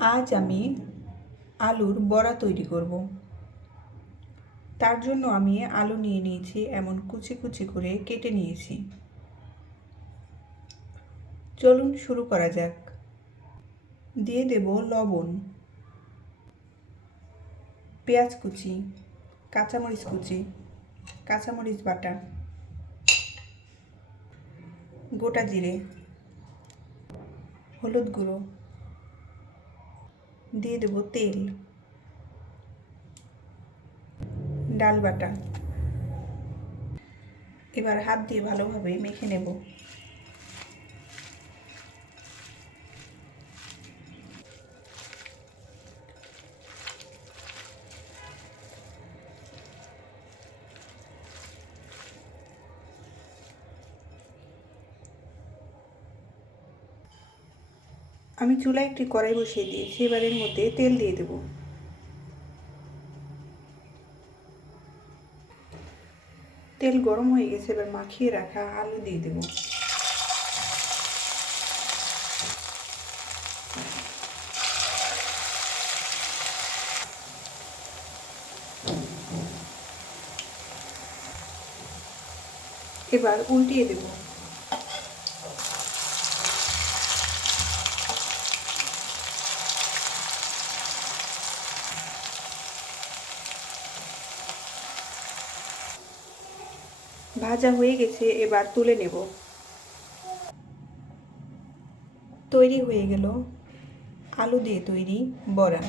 আজ আমি আলুর বড়া তৈরি করব। তার জন্য আমি আলু নিয়ে নিয়েছি, এমন কুচি কুচি করে কেটে নিয়েছি। চলুন শুরু করা যাক। দিয়ে দেব লবণ, পেঁয়াজ কুচি, কাঁচামরিচ কুচি, কাঁচামরিচ বাটা, গোটা জিরে, হলুদ গুঁড়ো, দিয়ে দেব তেল, ডাল বাটা। এবার হাত দিয়ে ভালোভাবে মেখে নেব। আমি চুলায় একটি কড়াই বসিয়ে দিয়েছি, এবার এর মধ্যে তেল দিয়ে দেব। তেল গরম হয়ে গেছে, এবার মাখিয়ে রাখা আলু দিয়ে দেব। এবার উল্টিয়ে দেব। ভাজা হয়ে গেছে, এবার তুলে নেব। তৈরি হয়ে গেল আলু দিয়ে তৈরি বড়া।